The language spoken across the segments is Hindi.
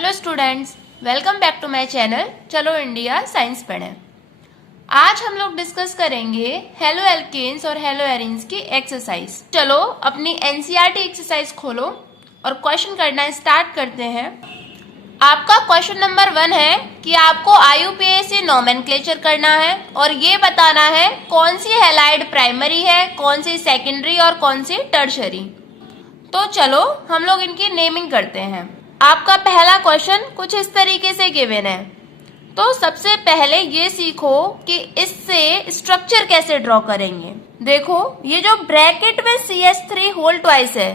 Hello students, welcome back to my channel. चलो इंडिया साइंस पढ़ें। आज हम लोग डिस्कस करेंगे हेलो एल्केन्स और हेलो एरीन्स की एक्सरसाइज। चलो अपनी एनसीईआरटी एक्सरसाइज खोलो और क्वेश्चन करना स्टार्ट करते हैं। आपका क्वेश्चन नंबर 1 है कि आपको IUPAC नोमेनक्लेचर करना है और ये बताना है कौन सी हैलाइड प्राइमरी है, कौन सी सेकेंडरी और कौन सी टर्शरी। तो चलो हम लोग इनकी नेमिंग करते हैं। आपका पहला क्वेश्चन कुछ इस तरीके से गिवन है, तो सबसे पहले ये सीखो कि इससे स्ट्रक्चर कैसे ड्रॉ करेंगे। देखो ये जो ब्रैकेट में CH3 होल ट्वाइस है,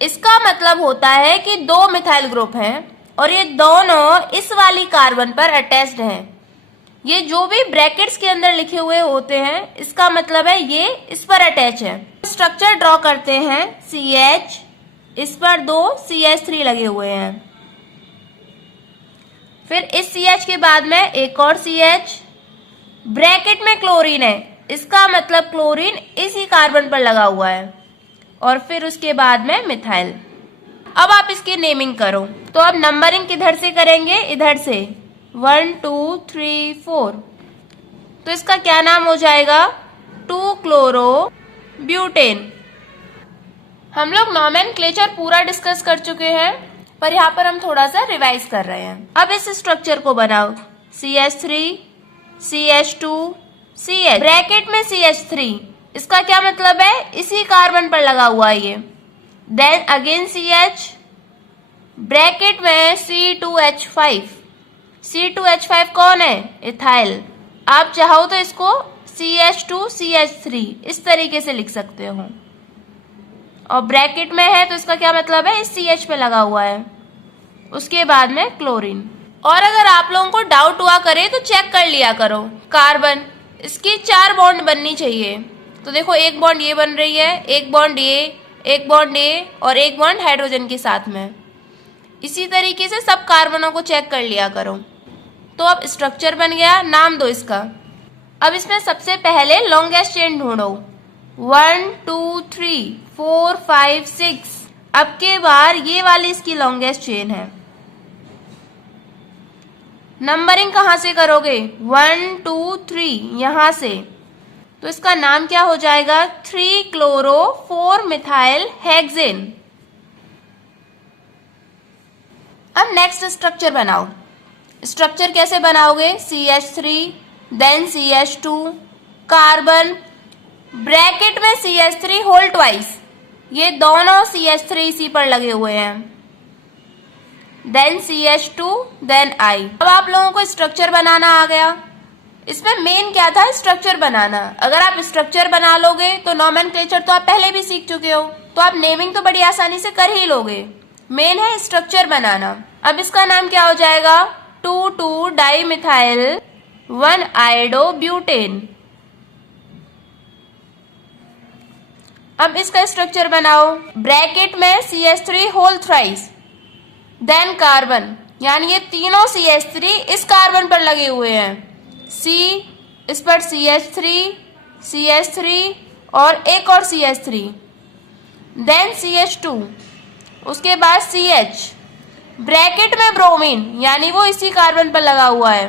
इसका मतलब होता है कि दो मिथाइल ग्रुप हैं और ये दोनों इस वाली कार्बन पर अटैच्ड हैं। ये जो भी ब्रैकेट्स के अंदर लिखे हुए होते हैं, इसका मतलब है ये इस पर अटैच है। स्ट्रक्चर ड्रॉ करते हैं। CH, इस पर दो CH3 लगे हुए हैं, फिर इस CH के बाद में एक और CH, ब्रैकेट में क्लोरीन है, इसका मतलब क्लोरीन इसी कार्बन पर लगा हुआ है, और फिर उसके बाद में मिथाइल। अब आप इसकी नेमिंग करो। तो अब नंबरिंग किधर से करेंगे? इधर से 1 2 3 4। तो इसका क्या नाम हो जाएगा? 2 क्लोरो ब्यूटेन। हम लोग नोमेनक्लेचर पूरा डिस्कस कर चुके हैं, पर यहाँ पर हम थोड़ा सा रिवाइज कर रहे हैं। अब इस स्ट्रक्चर को बनाओ। CH3, CH2, CH, ब्रैकेट में CH3, इसका क्या मतलब है? इसी कार्बन पर लगा हुआ है ये। देन अगेन CH, ब्रैकेट में C2H5, C2H5 कौन है? इथाइल। आप चाहो तो इसको CH2 CH3 इस तरीके से लिख सकते हो, और ब्रैकेट में है तो इसका क्या मतलब है? इस CH पे लगा हुआ है। उसके बाद में क्लोरीन। और अगर आप लोगों को डाउट हुआ करे तो चेक कर लिया करो। कार्बन, इसकी 4 बॉन्ड बननी चाहिए। तो देखो एक बॉन्ड ये बन रही है, एक बॉन्ड ये, एक बॉन्ड ये, और एक बॉन्ड हाइड्रोजन के साथ में। इसी तरीके से सब कार्बनों को चेक कर लिया करो। तो अब स्ट्रक्चर बन गया, नाम दो इसका। अब इसमें सबसे पहले लॉन्गेस्ट चेन ढूंढो। 1 2 3 4 5 6। अब के बार ये वाली इसकी लॉन्गेस्ट चेन है। नंबरिंग कहां से करोगे? 1 2 3 यहां से। तो इसका नाम क्या हो जाएगा? 3 क्लोरो 4 मिथाइल हेक्सेन। अब नेक्स्ट स्ट्रक्चर बनाओ। स्ट्रक्चर कैसे बनाओगे? CH3, then CH2, carbon, bracket में CH3 होल ट्वाइस, ये दोनों CH3 इसी पर लगे हुए हैं, देन CH2, देन I। अब आप लोगों को स्ट्रक्चर बनाना आ गया। इसमें मेन क्या था? स्ट्रक्चर बनाना। अगर आप स्ट्रक्चर बना लोगे तो नोमेनक्लेचर तो आप पहले भी सीख चुके हो, तो आप नेमिंग तो बड़ी आसानी से कर ही लोगे। मेन है स्ट्रक्चर बनाना। अब इसका नाम क्या हो जाएगा? 2 2 डाइमिथाइल 1 आयोडोब्यूटेन। अब इसका स्ट्रक्चर बनाओ। ब्रैकेट में CH3 whole thrice, then carbon, यानी ये तीनों CH3 इस कार्बन पर लगे हुए हैं। C, इस पर CH3, CH3 और एक और CH3, देन CH2, उसके बाद CH, ब्रैकेट में ब्रोमीन, यानी वो इसी कार्बन पर लगा हुआ है,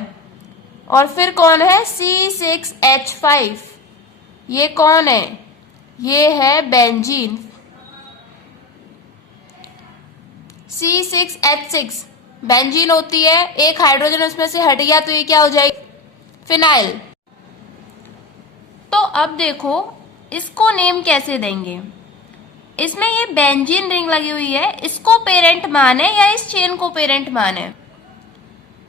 और फिर कौन है? C6H5। ये कौन है? ये है बेंजीन। C6H6 बेंजीन होती है, एक हाइड्रोजन उसमें से हट गया तो ये क्या हो जाएगी? फिनाइल। तो अब देखो इसको नेम कैसे देंगे। इसमें ये बेंजीन रिंग लगी हुई है, इसको पेरेंट माने या इस चेन को पेरेंट माने?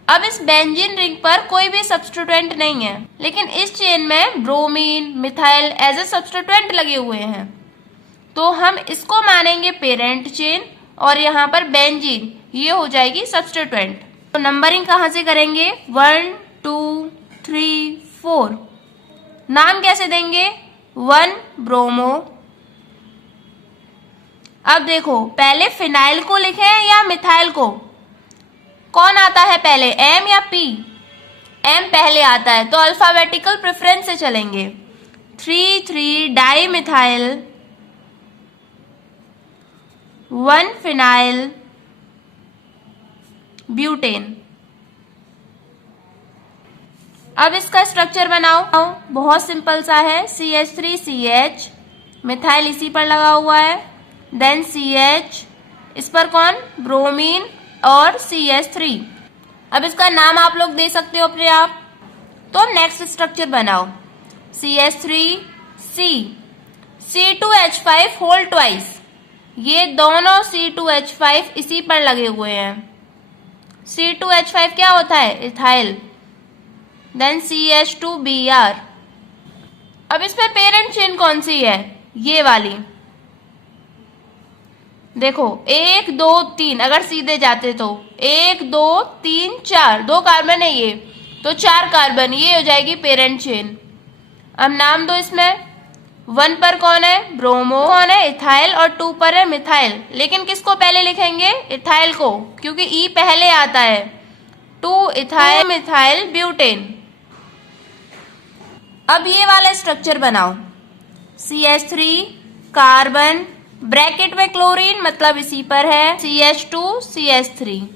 अब इस बेंजीन रिंग पर कोई भी सब्स्टिट्यूएंट नहीं है, लेकिन इस चेन में bromine, methyl as a substituent लगे हुए हैं, तो हम इसको मानेंगे पेरेंट चेन, और यहाँ पर बेंजीन ये हो जाएगी सब्स्टिट्यूएंट। तो नंबरिंग कहां से करेंगे? 1 2 3 4। नाम कैसे देंगे? 1 ब्रोमो। अब देखो पहले फिनाइल को लिखें या मिथाइल को? कौन आता है पहले, M या P? M पहले आता है, तो अल्फाबेटिकल प्रेफरेंस से चलेंगे। 3 3 डाइमिथाइल 1 फिनाइल ब्यूटेन। अब इसका स्ट्रक्चर बनाओ, बहुत सिंपल सा है। CH3CH, मिथाइल इसी पर लगा हुआ है, देन CH, इस पर कौन, ब्रोमीन और CH3। अब इसका नाम आप लोग दे सकते हो अपने आप। तो नेक्स्ट स्ट्रक्चर बनाओ, CH3C, C2H5 होल ट्वाइस, ये दोनों C2H5 इसी पर लगे हुए हैं। C2H5 क्या होता है, इथाइल, देन CH2Br। अब इसमें पेरेंट चेन कौन सी है, ये वाली, देखो 1 2 3, अगर सीधे जाते तो 1 2 3 4, 2 कार्बन है ये, तो 4 कार्बन, ये हो जाएगी पेरेंट चेन। अब नाम दो इसमें, 1 पर कौन है, ब्रोमो, कौन है, इथाइल, और 2 पर है मिथाइल। लेकिन किसको पहले लिखेंगे, इथाइल को, क्योंकि ई पहले आता है। 2 इथाइल मिथाइल ब्यूटेन। अब ये वाला स्ट्रक्चर बनाओ, CH3 कार्बन, ब्रैकेट में क्लोरीन, मतलब इसी पर है, CH2 CH3।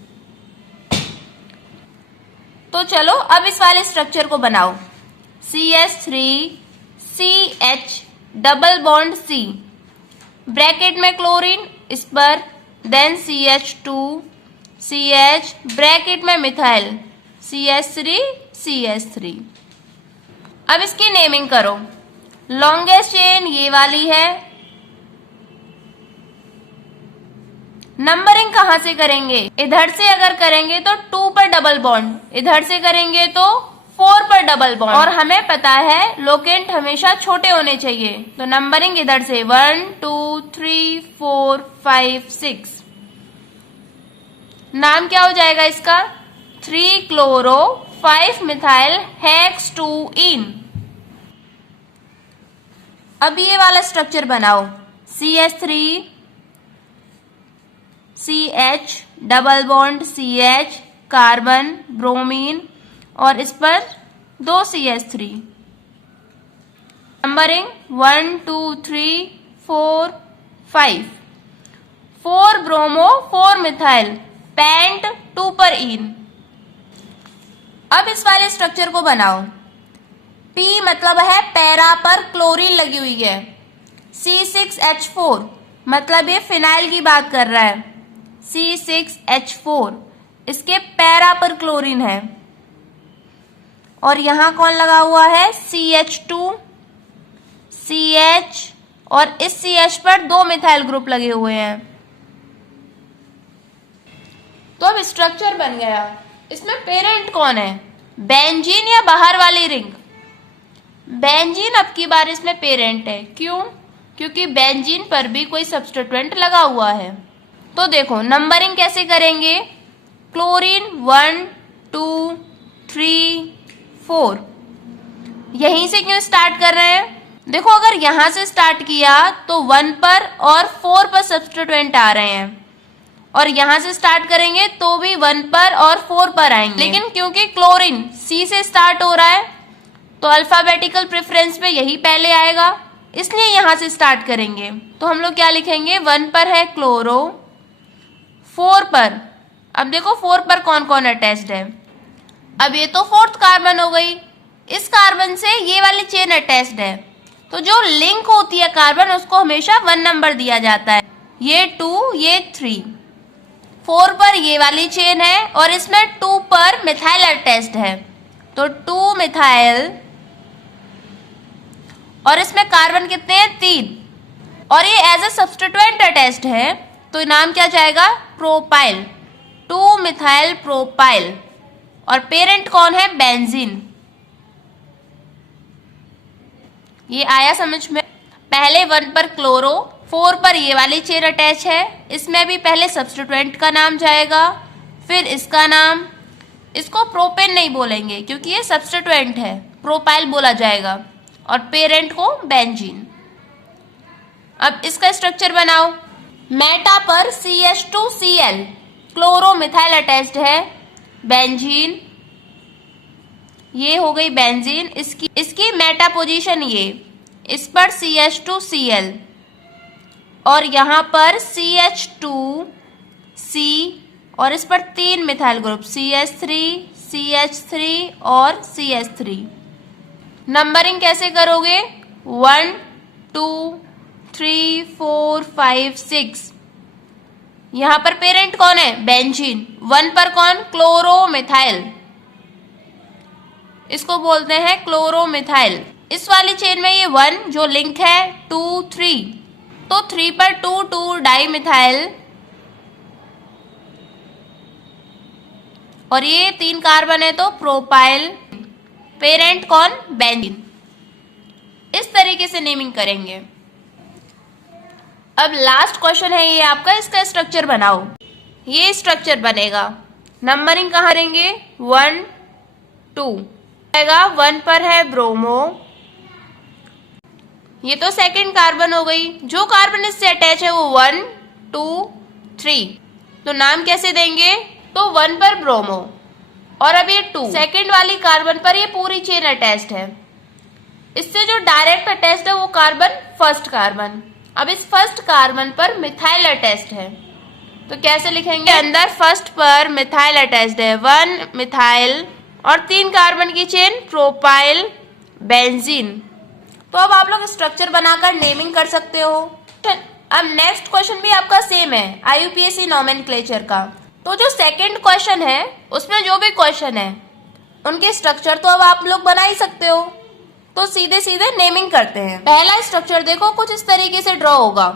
तो चलो अब इस वाले स्ट्रक्चर को बनाओ, CH3 CH double bond C, bracket में क्लोरीन इस पर, देन CH2 CH, ब्रैकेट में मिथाइल, CH3 CH3। अब इसकी नेमिंग करो, लॉन्गेस्ट चेन ये वाली है। नंबरिंग कहां से करेंगे, इधर से अगर करेंगे तो 2 पर डबल बॉन्ड, इधर से करेंगे तो 4 पर डबल बॉन्ड, और हमें पता है लोकेंट हमेशा छोटे होने चाहिए, तो नंबरिंग इधर से 1 2 3 4 5 6। नाम क्या हो जाएगा इसका, 3 क्लोरो 5 मिथाइल हेक्स 2इन। अब ये वाला स्ट्रक्चर बनाओ, CH3 CH double bond CH, carbon, bromine, और इस पर 2 CH3। Numbering 1 2 3 4 5, 4 bromo 4 methyl, paint 2 पर इन। अब इस वाले स्ट्रक्चर को बनाओ, P मतलब है पैरा पर क्लोरीन लगी हुई है, C6H4 मतलब ये फिनाइल की बात कर रहा है, C6H4, इसके पैरा पर क्लोरीन है, और यहां कौन लगा हुआ है, CH2 CH, और इस CH पर 2 मिथाइल ग्रुप लगे हुए हैं। तो अब स्ट्रक्चर बन गया। इसमें पेरेंट कौन है, बेंजीन या बाहर वाली रिंग, बेंजीन अब की बार इसमें पेरेंट है। क्यों, क्योंकि बेंजीन पर भी कोई सब्स्टिट्यूएंट लगा हुआ है। तो देखो नंबरिंग कैसे करेंगे, क्लोरीन 1 2 3 4, यहीं से क्यों स्टार्ट कर रहे हैं, देखो अगर यहां से स्टार्ट किया तो 1 पर और 4 पर सब्स्टिट्यूएंट आ रहे हैं, और यहां से स्टार्ट करेंगे तो भी 1 पर और 4 पर आएंगे। लेकिन क्योंकि क्लोरीन C से स्टार्ट हो रहा है तो अल्फाबेटिकल प्रेफरेंस में यही पहले आएगा, इसलिए यहां से स्टार्ट करेंगे। तो हम लोग क्या लिखेंगे, 1 पर है क्लोरो, 4 पर, अब देखो 4 पर कौन कौन अटैच्ड है, अब ये तो 4th कार्बन हो गई, इस कार्बन से ये वाली चेन अटैच्ड है, तो जो लिंक होती है कार्बन उसको हमेशा 1 नंबर दिया जाता है, ये 2 ये 3। 4 पर ये वाली चेन है और इसमें 2 पर मिथाइल अटैच्ड है, तो 2 मिथाइल, और इसमें कार्बन कितने हैं, 3, और ये एज ए सब्स्टिट्यूएंट अटैच्ड है, तो नाम क्या जाएगा, प्रोपाइल, 2 मिथाइल प्रोपाइल, और पेरेंट कौन है, बेंजीन। ये आया समझ में, पहले 1 पर क्लोरो, 4 पर ये वाली चेन अटैच है, इसमें भी पहले सब्स्टिट्यूएंट का नाम जाएगा, फिर इसका नाम, इसको प्रोपेन नहीं बोलेंगे क्योंकि ये सब्स्टिट्यूएंट है, प्रोपाइल बोला जाएगा, और पेरेंट को बेंजीन। अब इसका स्ट्रक्चर बनाओ, मेटा पर CH2Cl, क्लोरो मिथाइल अटैच्ड है, बेंजीन, ये हो गई बेंजीन, इसकी मेटा पोजीशन ये, इस पर CH2Cl, और यहां पर CH2C, और इस पर 3 मिथाइल ग्रुप CH3, CH3 और CH3। नंबरिंग कैसे करोगे? 1 2 3 4 5 6। यहां पर पेरेंट कौन है? बेंजीन। 1 पर कौन? क्लोरोमिथाइल, इसको बोलते हैं क्लोरोमिथाइल। इस वाली चेन में ये 1 जो लिंक है 2 3, तो 3 पर 2 2 डाइमिथाइल और ये 3 कार्बन है तो प्रोपाइल। पेरेंट कौन? बेंजीन। इस तरीके से नेमिंग करेंगे। अब लास्ट क्वेश्चन है ये आपका, इसका स्ट्रक्चर बनाओ। ये स्ट्रक्चर बनेगा। नंबरिंग कहाँ करेंगे? 1 2। 1 पर है ब्रोमो, ये तो सेकंड कार्बन हो गई। जो कार्बन इससे अटैच है वो 1 2 3, तो नाम कैसे देंगे? तो 1 पर ब्रोमो और अब ये 2 सेकंड वाली कार्बन पर ये पूरी चेन अटैच्ड है। इससे जो डायरेक्ट अटैच्ड है वो कार्बन फर्स्ट कार्बन। अब इस फर्स्ट कार्बन पर मिथाइल अटैच्ड है, तो कैसे लिखेंगे? अंदर फर्स्ट पर मिथाइल अटैच्ड है, 1 मिथाइल और 3 कार्बन की चेन प्रोपाइल बेंजीन। तो अब आप लोग स्ट्रक्चर बनाकर नेमिंग कर सकते हो। अब नेक्स्ट क्वेश्चन भी आपका सेम है IUPAC नोमेनक्लेचर का। तो जो सेकंड क्वेश्चन है उसमें जो भी क्वेश्चन है उनके स्ट्रक्चर तो अब आप लोग बना ही सकते हो। तो सीधे सीधे नेमिंग करते हैं। पहला स्ट्रक्चर देखो कुछ इस तरीके से ड्रॉ होगा,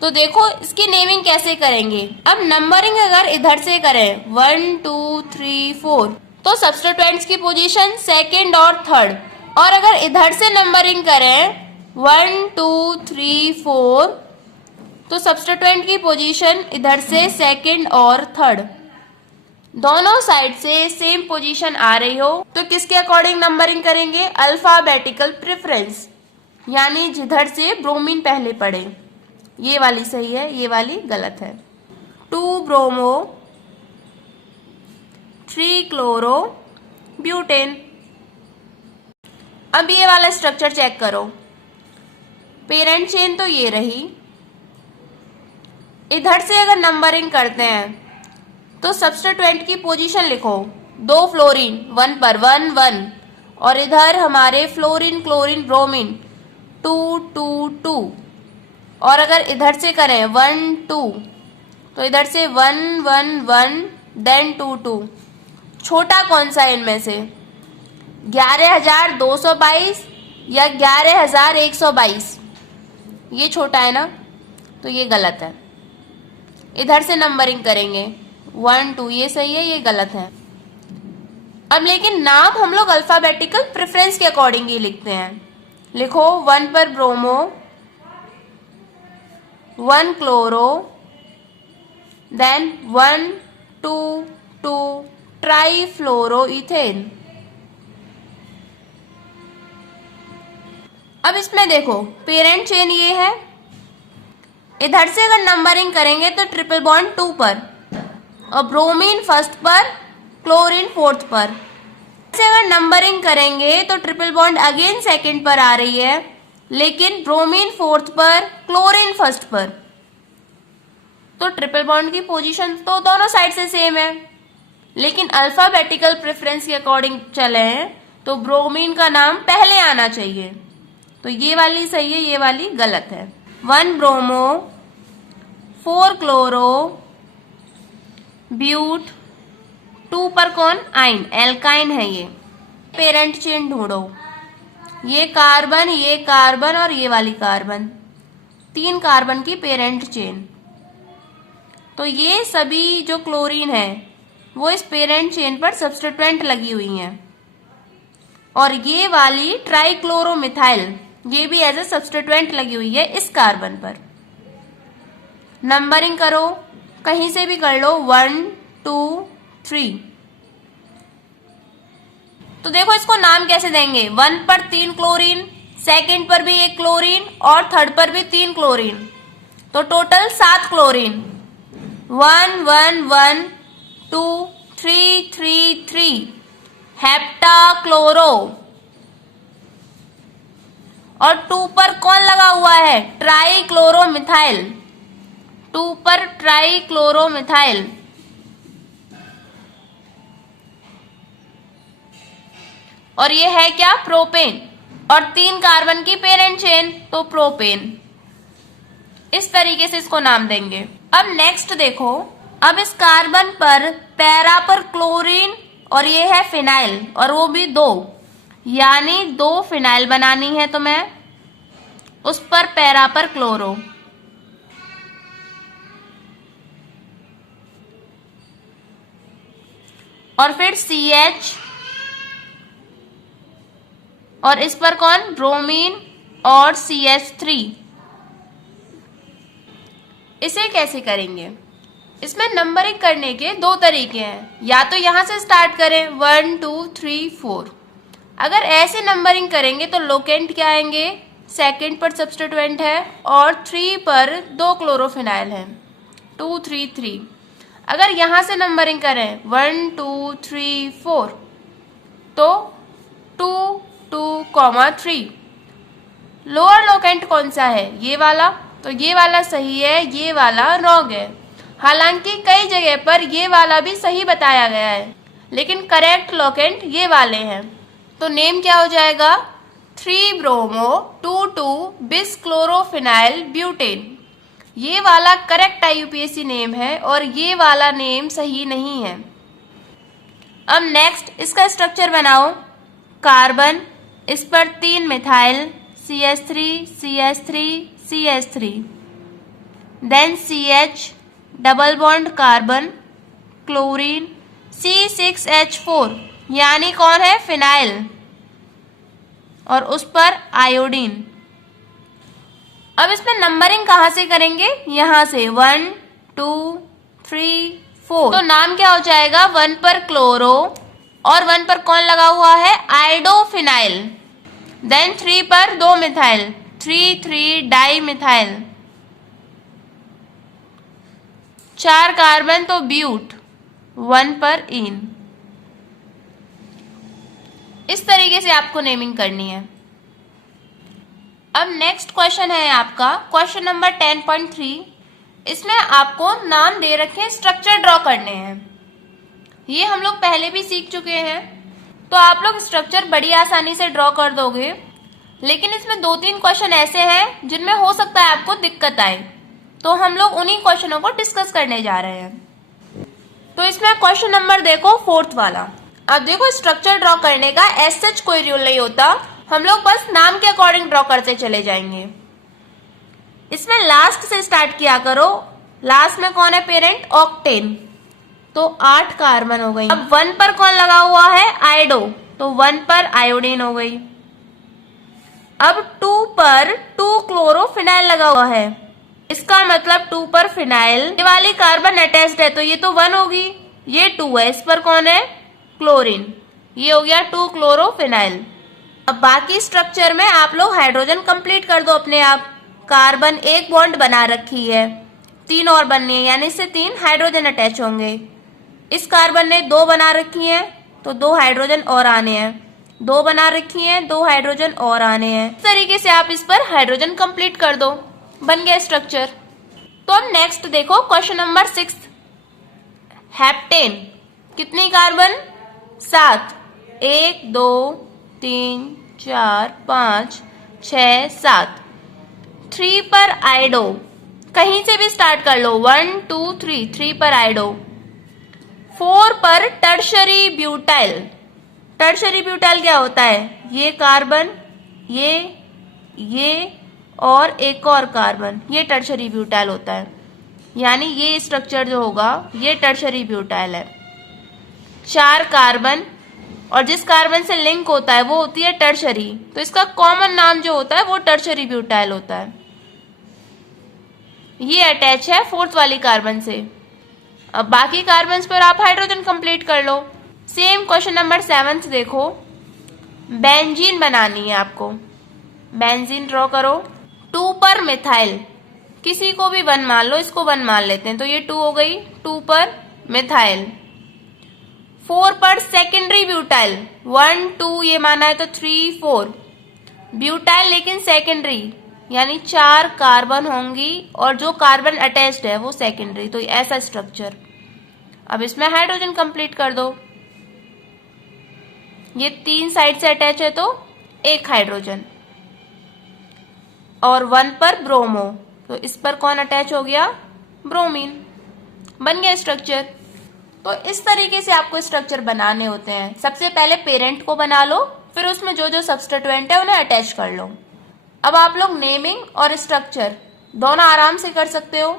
तो देखो इसकी नेमिंग कैसे करेंगे। अब नंबरिंग अगर इधर से करें 1 2 3 4, तो सब्स्टिट्यूएंट्स की पोजीशन सेकंड और थर्ड। और अगर इधर से नंबरिंग करें 1 2 3 4, तो सब्स्टिट्यूएंट की पोजीशन इधर से सेकंड और थर्ड। दोनों साइड से सेम पोजीशन आ रही हो तो किसके अकॉर्डिंग नंबरिंग करेंगे? अल्फाबेटिकल प्रेफरेंस, यानी जिधर से ब्रोमीन पहले पड़े। ये वाली सही है, ये वाली गलत है। 2 ब्रोमो 3 क्लोरो ब्यूटेन। अब ये वाला स्ट्रक्चर चेक करो। पेरेंट चेन तो ये रही, इधर से अगर नंबरिंग करते हैं तो सब्स्टिट्यूएंट की पोजीशन लिखो। 2 फ्लोरीन 1 पर 1 1, और इधर हमारे फ्लोरीन क्लोरीन ब्रोमीन 2 2 2। और अगर इधर से करें 1 2, तो इधर से 1 1 1 देन 2 2। छोटा कौन सा इनमें से? 11,222 या 11,122? ये छोटा है ना, तो ये गलत है। इधर से नंबरिंग करेंगे 1 2, ये सही है, ये गलत है। अब लेकिन नाम हम लोग अल्फाबेटिकल प्रेफरेंस के अकॉर्डिंग ही लिखते हैं। लिखो 1 पर ब्रोमो 1 क्लोरो, देन 1 2 2 ट्राईफ्लोरोइथेन। अब इसमें देखो पेरेंट चेन ये है, इधर से अगर नंबरिंग करेंगे तो ट्रिपल बॉन्ड 2 पर और ब्रोमीन फर्स्ट पर, क्लोरीन फोर्थ पर। से अगर नंबरिंग करेंगे तो ट्रिपल बॉन्ड अगेन सेकंड पर आ रही है, लेकिन ब्रोमीन फोर्थ पर, क्लोरीन फर्स्ट पर। तो ट्रिपल बॉन्ड की पोजीशन तो दोनों साइड से सेम है, लेकिन अल्फाबेटिकल प्रेफरेंस के अकॉर्डिंग चले हैं तो ब्रोमीन का नाम पहले आना चाहिए। तो ये वाली सही है, ये वाली गलत है। 1 ब्रोमो 4 क्लोरो ब्यूट, 2 पर कौन? आइन, एल्काइन है ये। पेरेंट चेन ढूंढो। ये कार्बन और ये वाली कार्बन, 3 कार्बन की पेरेंट चेन। तो ये सभी जो क्लोरीन है वो इस पेरेंट चेन पर सब्स्टिट्यूएंट लगी हुई हैं, और ये वाली ट्राईक्लोरोमिथाइल ये भी एज ए सब्स्टिट्यूएंट लगी हुई है इस कार्बन पर। नंबरिंग करो, कहीं से भी कर लो 1 2 3। तो देखो इसको नाम कैसे देंगे? 1 पर 3 क्लोरीन, सेकंड पर भी 1 क्लोरीन और थर्ड पर भी 3 क्लोरीन, तो टोटल 7 क्लोरीन। 1 1 1 2 3 3 3 हेप्टाक्लोरो। और 2 पर कौन लगा हुआ है? ट्राईक्लोरोमिथाइल। 2 पर ट्राईक्लोरोमिथाइल। और ये है क्या, प्रोपेन, और 3 कार्बन की पेरेंट चेन तो प्रोपेन। इस तरीके से इसको नाम देंगे। अब नेक्स्ट देखो, अब इस कार्बन पर पैरा पर क्लोरीन और ये है फिनाइल, और वो भी 2, यानी 2 फिनाइल बनानी है तो मैं उस पर पैरा पर क्लोरो, और फिर CH, और इस पर कौन, ब्रोमीन और CH3। इसे कैसे करेंगे, इसमें नंबरिंग करने के 2 तरीके हैं। या तो यहां से स्टार्ट करें 1 2 3 4। अगर ऐसे नंबरिंग करेंगे तो लोकेंट क्या आएंगे, सेकंड पर सब्स्टिट्यूएंट है और 3 पर 2 क्लोरोफिनाइल है, 2 3 3। अगर यहां से नंबरिंग करें 1 2 3 4 तो 2 2, 3। लोअर लोकेंट कौन सा है, ये वाला, तो ये वाला सही है, ये वाला रॉन्ग है। हालांकि कई जगह पर ये वाला भी सही बताया गया है, लेकिन करेक्ट लोकेंट ये वाले हैं। तो नेम क्या हो जाएगा, 3 ब्रोमो 2 2 बिस क्लोरोफिनाइल ब्यूटेन। ये वाला करेक्ट IUPAC नेम है और ये वाला नेम सही नहीं है। अब नेक्स्ट इसका स्ट्रक्चर बनाओ। कार्बन, इस पर 3 methyl, CH3 CH3 CH3, then CH, double bond carbon, chlorine, C6H4 यानी कौन है, फिनाइल, और उस पर आयोडीन। अब इसमें नंबरिंग कहां से करेंगे, यहां से 1 2 3 4। तो नाम क्या हो जाएगा, 1 पर क्लोरो और 1 पर कौन लगा हुआ है, आइडोफिनाइल, देन 3 पर 2 मिथाइल, 3 3 डाई मिथाइल, 4 कार्बन तो ब्यूट, 1 पर इन। इस तरीके से आपको नेमिंग करनी है। अब नेक्स्ट क्वेश्चन है आपका क्वेश्चन नंबर 10.3। इसमें आपको नाम दे रखे स्ट्रक्चर ड्रॉ करने हैं। ये हम लोग पहले भी सीख चुके हैं, तो आप लोग स्ट्रक्चर बड़ी आसानी से ड्रॉ कर दोगे। लेकिन इसमें 2-3 क्वेश्चन ऐसे हैं जिनमें हो सकता है आपको दिक्कत आए, तो हम लोग उन्हीं क्वेश्चनों को डिस्कस करने जा रहे हैं। तो इसमें क्वेश्चन नंबर देखो 4th वाला। अब देखो स्ट्रक्चर ड्रॉ करने का एज सच कोई रूल नहीं होता, हम लोग बस नाम के अकॉर्डिंग ड्रॉ करते चले जाएंगे। इसमें लास्ट से स्टार्ट किया करो। लास्ट में कौन है पेरेंट, ऑक्टेन, तो 8 कार्बन हो गई। अब 1 पर कौन लगा हुआ है, आयोडो, तो 1 पर आयोडीन हो गई। अब 2 पर 2 क्लोरोफिनाइल लगा हुआ है, इसका मतलब 2 पर फिनाइल। ये वाली कार्बन अटैच्ड है तो ये तो 1 होगी, ये 2 है, इस पर कौन है, क्लोरीन, ये हो गया 2 क्लोरोफिनाइल। अब बाकी स्ट्रक्चर में आप लोग हाइड्रोजन कंप्लीट कर दो अपने आप। कार्बन 1 बॉन्ड बना रखी है, 3 और बननी है, यानी इससे 3 हाइड्रोजन अटैच होंगे। इस कार्बन ने 2 बना रखी हैं तो 2 हाइड्रोजन और आने हैं, 2 बना रखी हैं, 2 हाइड्रोजन और आने हैं। इस तरीके से आप इस पर हाइड्रोजन कंप्लीट कर दो, बन गया स्ट्रक्चर। तो अब नेक्स्ट देखो क्वेश्चन नंबर 6। हेप्टेन, कितनी कार्बन, 7, 1 2 3 4 5 6 7। 3 पर आइडो, कहीं से भी स्टार्ट कर लो, 1 2 3, 3 पर आइडो। 4 पर टर्शरी ब्यूटाइल। टर्शरी ब्यूटाइल क्या होता है, ये कार्बन, ये और एक और कार्बन, ये टर्शरी ब्यूटाइल होता है। यानी ये स्ट्रक्चर जो होगा ये टर्शरी ब्यूटाइल है। 4 कार्बन और जिस कार्बन से लिंक होता है वो होती है टर्शरी, तो इसका कॉमन नाम जो होता है वो टर्शरी ब्यूटाइल होता है। ये अटैच है 4th वाली कार्बन से। अब बाकी कार्बन पर आप हाइड्रोजन कंप्लीट कर लो। सेम क्वेश्चन नंबर 7 देखो, बेंजीन बनानी है आपको। बेंजीन ड्रॉ करो। 2 पर मिथाइल, किसी को भी 1 मान लो, इसको 1 मान लेते हैं तो ये 2 हो गई, 2 पर मिथाइल। 4 पर सेकेंडरी ब्यूटाइल, 1 2 ये माना है तो 3 4 ब्यूटाइल, लेकिन सेकेंडरी यानी 4 कार्बन होंगी और जो कार्बन अटैच्ड है वो सेकेंडरी, तो ऐसा स्ट्रक्चर। अब इसमें हाइड्रोजन कंप्लीट कर दो। ये 3 साइड से अटैच है तो एक हाइड्रोजन, और 1 पर ब्रोमो, तो इस पर कौन अटैच हो गया, ब्रोमीन। बन गया स्ट्रक्चर। तो इस तरीके से आपको स्ट्रक्चर बनाने होते हैं। सबसे पहले पेरेंट को बना लो, फिर उसमें जो जो सब्स्टिट्यूएंट है उन्हें अटैच कर लो। अब आप लोग नेमिंग और स्ट्रक्चर दोनों आराम से कर सकते हो।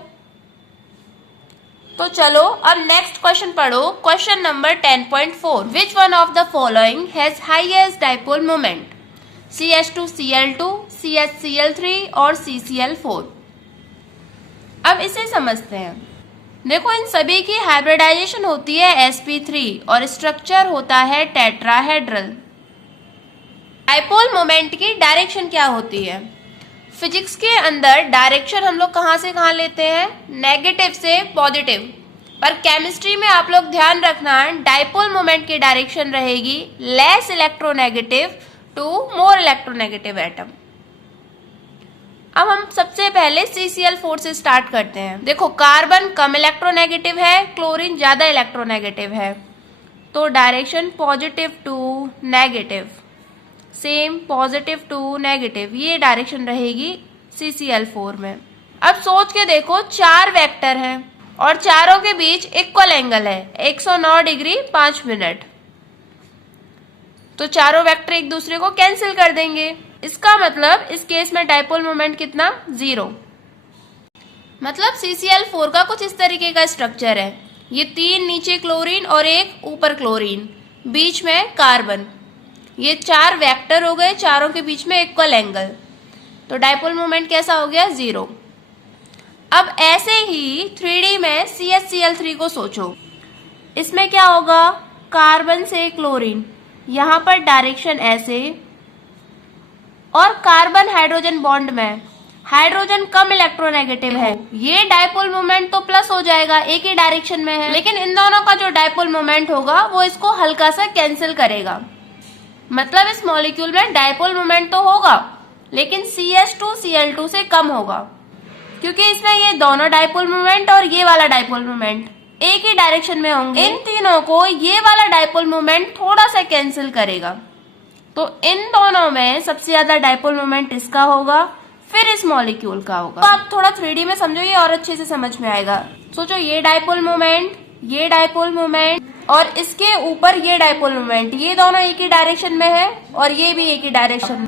तो चलो अब नेक्स्ट क्वेश्चन पढ़ो। Question number 10.4, which one of the following has highest dipole moment, CH2Cl2, CHCl3 और CCl4। अब इसे समझते हैं। देखो, इन सभी की हाइब्रिडाइजेशन होती है sp3 और स्ट्रक्चर होता है टेट्राहेड्रल। डाइपोल मोमेंट की डायरेक्शन क्या होती है? फिजिक्स के अंदर डायरेक्शन हम लोग कहाँ से कहाँ लेते हैं, नेगेटिव से पॉजिटिव। पर केमिस्ट्री में आप लोग ध्यान रखना, डाइपोल मोमेंट की डायरेक्शन रहेगी less electronegative to more electronegative atom. अब हम सबसे पहले CCl4 से स्टार्ट करते हैं। देखो, कार्बन कम इलेक्ट्रोनेगेटिव है, क्लोरीन ज्यादा इलेक्ट्रोनेगेटिव है, तो direction positive to negative, same positive to negative, ये डायरेक्शन रहेगी CCl4 में। अब सोच के देखो, 4 वेक्टर हैं और चारों के बीच इक्वल एंगल है 109 डिग्री 5 मिनट, तो चारों वेक्टर एक दूसरे को कैंसिल कर देंगे। इसका मतलब इस केस में डाइपोल मोमेंट कितना, 0। मतलब CCl4 का कुछ इस तरीके का स्ट्रक्चर है। ये 3 नीचे क्लोरीन और एक ऊपर क्लोरीन, बीच में कार्बन, ये 4 वेक्टर हो गए, चारों के बीच में इक्वल एंगल, तो डाइपोल मोमेंट कैसा हो गया, 0। अब ऐसे ही 3D में CHCl3 को सोचो। इसमें क्या होगा, कार्बन से क्लोरीन, यहां पर डायरेक्शन ऐसे, और कार्बन हाइड्रोजन बॉन्ड में, हाइड्रोजन कम इलेक्ट्रोनेगेटिव है, ये डाइपोल मोमेंट तो प्लस हो जाएगा, एक ही डायरेक्शन में है, लेकिन इन दोनों का जो डाइपोल मोमेंट होगा वो इसको हल्का सा कैंसिल करेगा। मतलब इस मॉलिक्यूल में डाइपोल मोमेंट तो होगा, लेकिन CH2Cl2 से कम होगा, क्योंकि इसमें ये दोनों डाइपोल मोमेंट और ये वाला डाइपोल मोमेंट एक ही डायरेक्शन में होंगे। इन तीनों को ये वाला डाइपोल मोमेंट थोड़ा सा कैंसिल करेगा, तो इन दोनों में सबसे ज्यादा डाइपोल मोमेंट इसका होगा, फिर इस मॉलिक्यूल का होगा। तो आप थोड़ा 3D में समझो, ये और अच्छे से समझ में आएगा। सोचो, ये डाइपोल मोमेंट, ये डाइपोल मोमेंट और इसके ऊपर ये डाइपोल मोमेंट, ये दोनों एक ही डायरेक्शन में है और ये भी एक ही डायरेक्शन में,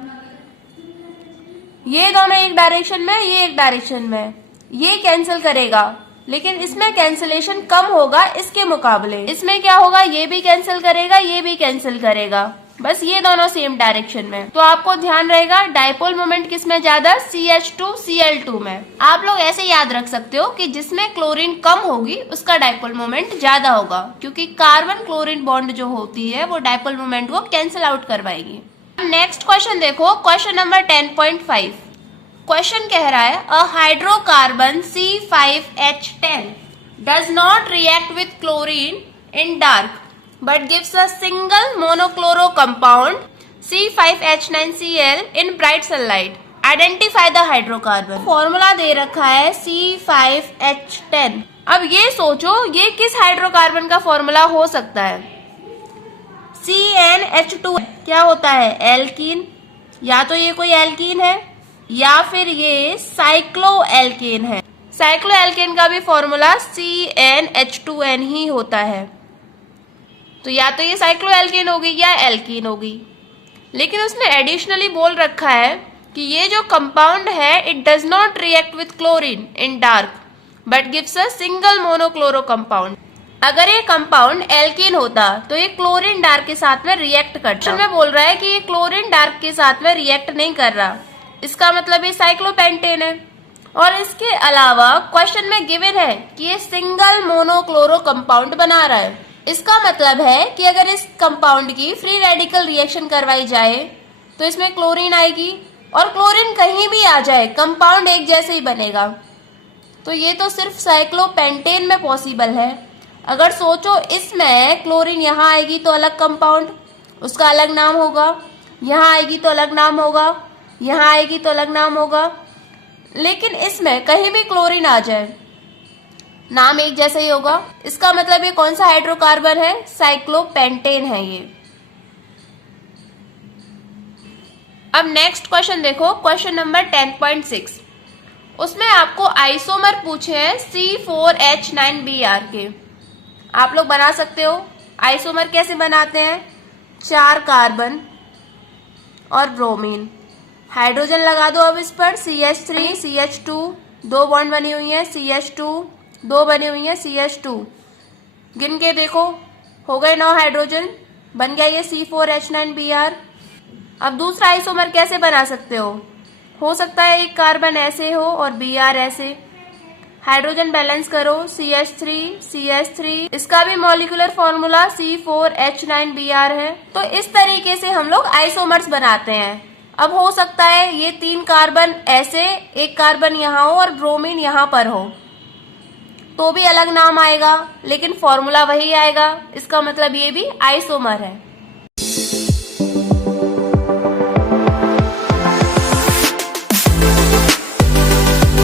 ये दोनों एक डायरेक्शन में, ये एक डायरेक्शन में, ये कैंसिल करेगा, लेकिन इसमें कैंसिलेशन कम होगा इसके मुकाबले। इसमें क्या होगा, ये भी कैंसिल करेगा, ये भी कैंसिल करेगा, बस ये दोनों सेम डायरेक्शन में। तो आपको ध्यान रहेगा डाइपोल मोमेंट किसमें ज्यादा, CH2Cl2 में। आप लोग ऐसे याद रख सकते हो कि जिसमें क्लोरीन कम होगी उसका डाइपोल मोमेंट ज्यादा होगा, क्योंकि कार्बन क्लोरीन बॉन्ड जो होती है वो डाइपोल मोमेंट को कैंसिल आउट करवाएगी। नेक्स्ट क्वेश्चन देखो, क्वेश्चन नंबर 10.5। क्वेश्चन कह रहा है, a hydrocarbon C5H10 does not react with chlorine in dark but gives a single monochloro compound C5H9Cl in bright sunlight. Identify the hydrocarbon. Formula दे रखा है C5H10। अब ये सोचो, ये किस हाइड्रोकार्बन का फॉर्मूला हो सकता है, CnH2 क्या होता है, एल्कीन, या तो ये कोई एल्कीन है या फिर ये साइक्लोएल्केन है। साइक्लोएल्केन का भी फॉर्मूला CnH2n ही होता है, तो या तो ये साइक्लोएल्केन होगी या एल्कीन होगी। लेकिन उसने एडिशनली बोल रखा है कि ये जो कंपाउंड है, it does not react with chlorine in dark but gives a single monochloro compound. अगर ये कंपाउंड एल्कीन होता तो ये क्लोरीन डार्क के साथ में रिएक्ट करता। में बोल रहा है कि ये क्लोरीन डार्क के साथ में रिएक्ट नहीं कर रहा, इसका मतलब ये साइक्लोपेंटेन है। और इसके अलावा क्वेश्चन में गिवन है कि ये सिंगल मोनोक्लोरो कंपाउंड बना रहा है। इसका मतलब है कि अगर इस कंपाउंड की फ्री रेडिकल रिएक्शन करवाई जाए तो इसमें क्लोरीन आएगी, और क्लोरीन कहीं भी आ जाए कंपाउंड एक जैसे ही बनेगा। तो ये तो सिर्फ साइक्लोपेंटेन में पॉसिबल है। अगर सोचो, इसमें क्लोरीन यहाँ आएगी तो अलग कंपाउंड, उसका अलग नाम होगा, यहाँ आएगी तो अलग नाम होगा, यहाँ आएगी तो अलग नाम होगा। लेकिन इसमें कहीं भी क्लोरीन आ जाए, नाम एक जैसा ही होगा। इसका मतलब ये कौन सा हाइड्रोकार्बन है, साइक्लोपेंटेन है ये। अब नेक्स्ट क्वेश्चन देखो, क्वेश्चन नंबर 10.6। उसमें आपको आइसोमर पूछे हैं C4H9Br के। आप लोग बना सकते हो। आइसोमर कैसे बनाते हैं? 4 कार्बन और ब्रोमीन, हाइड्रोजन लगा दो अब इस पर, CH3 CH2, 2 बॉन्ड बनी हुई है, CH2 2 बनी हुई है, CH2 गिन के देखो, हो गए 9 हाइड्रोजन, बन गया ये C4H9Br। अब दूसरा आइसोमर कैसे बना सकते हो सकता है एक कार्बन ऐसे हो और Br ऐसे। हाइड्रोजन बैलेंस करो, CH3 CH3, इसका भी मॉलिक्यूलर फॉर्मूला C4H9Br है। तो इस तरीके से हम लोग आइसोमर्स बनाते हैं। अब हो सकता है ये 3 कार्बन ऐसे, एक कार्बन यहाँ हो और ब्रोमीन यहाँ पर हो, तो भी अलग नाम आएगा, लेकिन फॉर्मूला वही आएगा। इसका मतलब ये भी आइसोमर है।